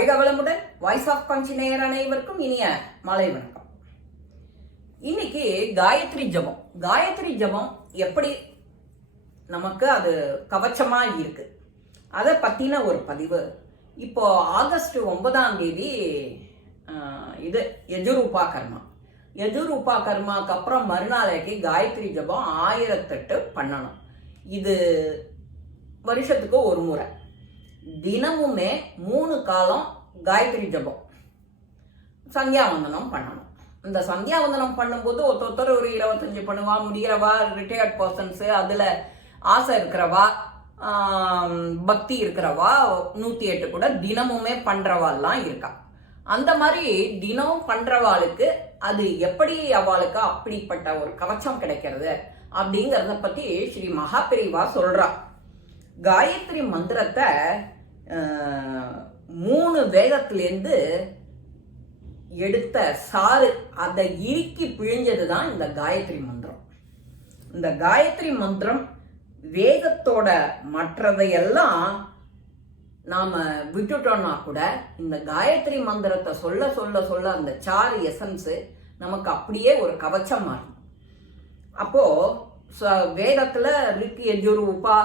வாழ்க வளமுடன் voice of கான்சி நேயர் அனைவருக்கும் இனிய மாலை வணக்கம். இன்னைக்கு காயத்ரி ஜபம். காயத்ரி ஜபம் எப்படி நமக்கு அது கவச்சமா இருக்கு? அதை பத்தின ஒரு பதிவு. இப்போ ஆகஸ்ட் ஒன்பதாம் தேதி ஆஹ், இது யஜுரூபா கர்மா. யஜுரூபா கர்மாக்கு அப்புறம் மறுநாளைக்கு காயத்ரி ஜபம் ஆயிரத்தெட்டு பண்ணணும். இது வருஷத்துக்கு ஒரு முறை. தினமுமே மூணு காலம் காயத்ரி ஜபம். சந்தியாவந்தனம் பண்ணணும். இந்த சந்தியாவந்தனம் பண்ணும்போது ஒருத்தர் ஒருத்தர் ஒரு இருபத்தஞ்சு பண்ணுவா முடிகிறவா ரிட்டையர்ட் பர்சன்ஸு அதில் ஆசை இருக்கிறவா பக்தி இருக்கிறவா நூற்றி எட்டு கூட தினமுமே பண்ணுறவாள்லாம் இருக்கா. அந்த மாதிரி தினம் பண்ணுறவாளுக்கு அது எப்படி அவளுக்கு அப்படிப்பட்ட ஒரு கவச்சம் கிடைக்கிறது அப்படிங்கிறத பற்றி ஸ்ரீ மகாபிரிவா சொல்றா. காயத்ரி மந்திரத்தை மூணு வேதத்திலேருந்து எடுத்த சாறு அதை இறுக்கி பிழிஞ்சது தான் இந்த காயத்ரி மந்திரம். இந்த காயத்ரி மந்திரம் வேதத்தோட மற்றதையெல்லாம் நாம் விட்டுட்டோம்னா கூட இந்த காயத்ரி மந்திரத்தை சொல்ல சொல்ல சொல்ல அந்த சாறு எசன்ஸு நமக்கு அப்படியே ஒரு கவச்சம் மாறும் அப்போது வேதத்துல ரிக்கு எஜூர் உபா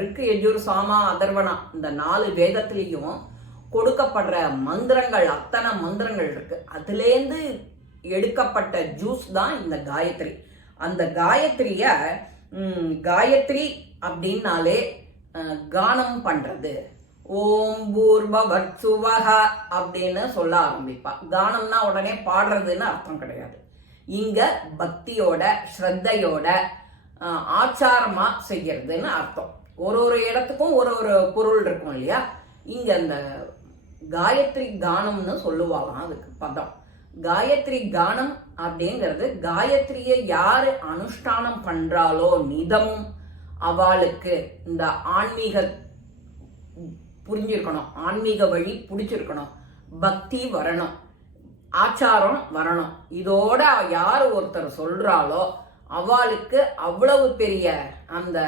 ரிக்கு எஜுர் சாமா அதர்வனா இந்த நாலு வேதத்திலையும் கொடுக்கப்படுற மந்திரங்கள் அத்தனை மந்திரங்கள் இருக்கு. அதுலேருந்து எடுக்கப்பட்ட ஜூஸ் தான் இந்த காயத்ரி. அந்த காயத்ரிய காயத்ரி அப்படின்னாலே கானம் பண்றது. ஓம் பூர்வ சுவஹ அப்படின்னு சொல்ல ஆரம்பிப்பா. கானம்னா உடனே பாடுறதுன்னு அர்த்தம் கிடையாது. இங்க பக்தியோட ஸ்ரத்தையோட ஆச்சாரமாக செய்கிறதுன்னு அர்த்தம். ஒரு ஒரு இடத்துக்கும் ஒரு ஒரு பொருள் இருக்கும் இல்லையா? இங்கே அந்த காயத்ரி கானம்னு சொல்லுவாங்களாம் அதுக்கு பதம். காயத்ரி கானம் அப்படிங்கிறது காயத்ரியை யார் அனுஷ்டானம் பண்றாளோ நிதமும் அவளுக்கு இந்த ஆன்மீக புரிஞ்சிருக்கணும். ஆன்மீக வழி பிடிச்சிருக்கணும். பக்தி வரணும். ஆச்சாரம் வரணும். இதோட யார் ஒருத்தர் சொல்றாளோ அவளுக்கு அவ்வளவு பெரிய அந்த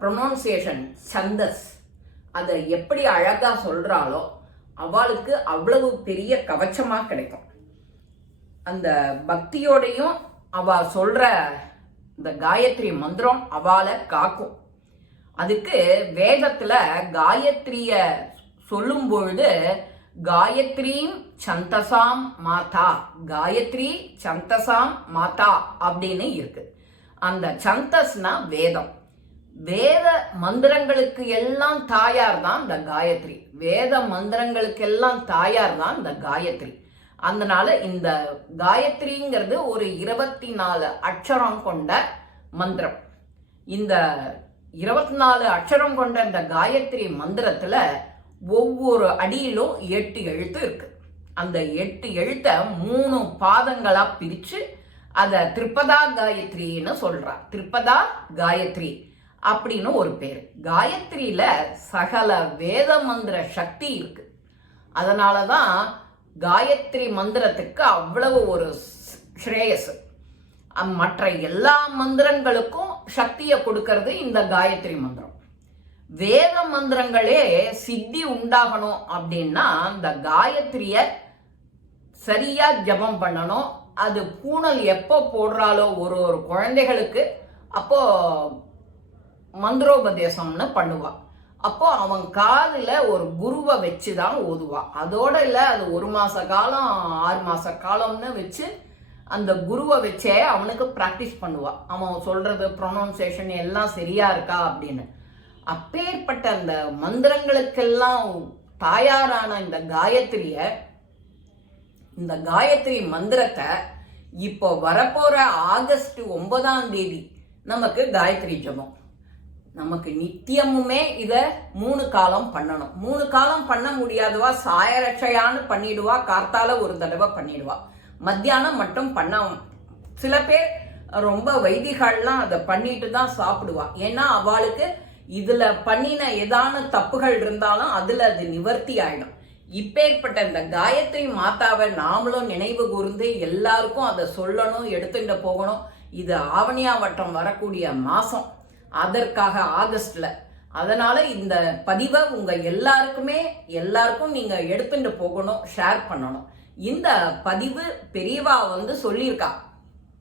ப்ரொனவுன்சியேஷன் சந்தஸ். அதை எப்படி அழகாக சொல்கிறாளோ அவளுக்கு அவ்வளவு பெரிய கவச்சமாக கிடைக்கும். அந்த பக்தியோடையும் அவ சொல்கிற இந்த காயத்ரி மந்திரம் அவளை காக்கும். அதுக்கு வேதத்தில் காயத்ரியை சொல்லும் பொழுது காயத்ரீம் சந்தசாம் மாதா. காயத்ரி சந்தசாம் மாதா அப்படின்னு இருக்கு. அந்த சந்தஸ்னா வேதம். வேத மந்திரங்களுக்கு எல்லாம் தாயார் தான் இந்த காயத்ரி. வேத மந்திரங்களுக்கு எல்லாம் தாயார் தான் இந்த காயத்ரி. அதனால இந்த காயத்ரிங்கிறது ஒரு இருபத்தி நாலு அக்ஷரம் கொண்ட மந்திரம். இந்த இருபத்தி நாலு அக்ஷரம் கொண்ட இந்த காயத்ரி மந்திரத்துல ஒவ்வொரு அடியிலும் எட்டு எழுத்து இருக்கு. அந்த எட்டு எழுத்த மூணு பாதங்களா பிரிச்சு அத திரிபதா காயத்ரின்னு சொல்றா. திரிபதா காயத்ரி அப்படின்னு ஒரு பேர். காயத்ரியில சகல வேத மந்திர சக்தி இருக்கு. அதனாலதான் காயத்ரி மந்திரத்துக்கு அவ்வளவு ஒரு ஸ்ரேயஸ் மற்ற எல்லா மந்திரங்களுக்கும் சக்தியை கொடுக்கறது இந்த காயத்ரி மந்திரம். வேத மந்திரங்களே சித்தி உண்டாகணும் அப்படின்னா அந்த காயத்ரிய சரியா ஜெபம் பண்ணணும். அது பூணல் எப்போ போடுறாலோ ஒரு ஒரு குழந்தைகளுக்கு அப்போ மந்திரோபதேசம்னு பண்ணுவா. அப்போ அவன் காலில் ஒரு குருவை வச்சு தான் ஓதுவா. அதோட இல்லை அது ஒரு மாத காலம் ஆறு மாத காலம்னு வச்சு அந்த குருவை வச்சே அவனுக்கு ப்ராக்டிஸ் பண்ணுவாள் அவன் சொல்கிறது ப்ரொனவுன்சேஷன் எல்லாம் சரியா இருக்கா அப்படின்னு. அப்பேற்பட்ட அந்த மந்திரங்களுக்கெல்லாம் தாயாரான இந்த காயத்ரிய இந்த காயத்ரி மந்திரத்தை இப்போ வரப்போற ஆகஸ்ட் ஒன்பதாம் தேதி நமக்கு காயத்ரி ஜபம். நமக்கு நித்தியமுமே இத மூணு காலம் பண்ணணும். மூணு காலம் பண்ண முடியாதவா சாயரட்சையான்னு பண்ணிடுவா கார்த்தால ஒரு தடவை பண்ணிடுவா. மத்தியானம் மட்டும் பண்ண சில பேர் ரொம்ப வைதிகள்லாம் அதை பண்ணிட்டு தான் சாப்பிடுவா. ஏன்னா அவளுக்கு இதுல பண்ணின ஏதான தப்புகள் இருந்தாலும் அதுல அது நிவர்த்தி ஆயிடும். இப்பேற்பட்ட இந்த காயத்ரி மாதாவை நாமளும் நினைவு கூர்ந்து எல்லாருக்கும் அதை சொல்லணும் எடுத்துட்டு போகணும். இது ஆவணியா வட்டம் வரக்கூடிய மாசம். அதற்காக ஆகஸ்ட்ல. அதனால இந்த பதிவை உங்க எல்லாருக்குமே எல்லாருக்கும் நீங்க எடுத்துட்டு போகணும் ஷேர் பண்ணணும். இந்த பதிவு பெரியவா வந்து சொல்லியிருக்கா.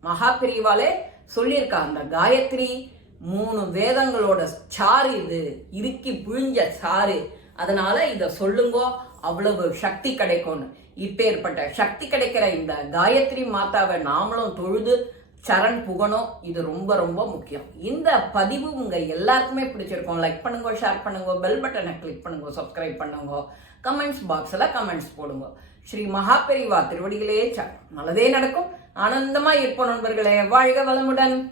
மகா பெரியவாலே சொல்லியிருக்கா. அந்த காயத்ரி மூணு வேதங்களோட சாறு இது. இறுக்கி புழிஞ்ச சாறு. அதனால இதை சொல்லுங்கோ அவ்வளவு சக்தி கிடைக்கும்னு. இப்பேற்பட்ட சக்தி கிடைக்கிற இந்த காயத்ரி மாதாவை நாமளும் தொழுது சரண் புகணும். இது ரொம்ப ரொம்ப முக்கியம். இந்த பதிவு உங்க எல்லாருக்குமே பிடிச்சிருக்கும். லைக் பண்ணுங்க ஷேர் பண்ணுங்க பெல் பட்டனை கிளிக் பண்ணுங்க சப்ஸ்கிரைப் பண்ணுங்க. கமெண்ட்ஸ் பாக்ஸ்ல கமெண்ட்ஸ் போடுங்க. ஸ்ரீ மகாபெரிவா திருவடிகளே நல்லதே நடக்கும். ஆனந்தமா இருப்போம் நண்பர்களே. வாழ்க வளமுடன்.